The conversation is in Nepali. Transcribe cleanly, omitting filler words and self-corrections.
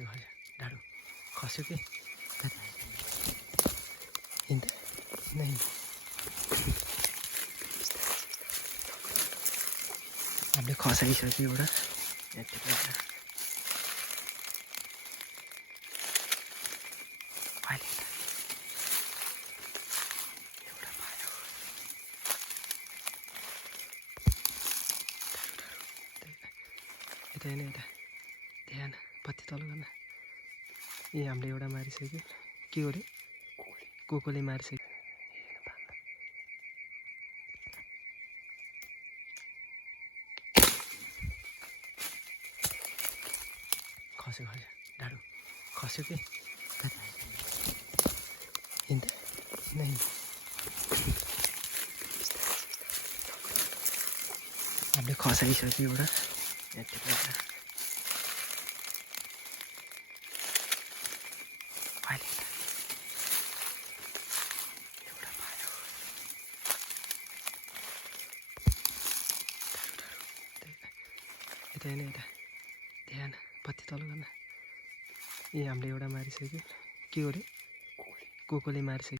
खस्यो डाडु खस्यो के हिँड्दा नै हामीले खसाइसक्यो एउटा यतिकै अहिले एउटा भयो यता होइन यता ध्यान पत्ती तल गर्न ए हामीले एउटा मारिसक्यो के हो रे कोकोले मारिसक्यो खस्यो डाडु खस्यो के हिँड्दा नै हामीले खसाइसक्यो एउटा यतिकै अहिले एउटा भयो यता होइन यता ध्यान पत्ती तल गर्न ए हामीले एउटा मारिसक्यो के हो रे कोकोले मारिसक्यो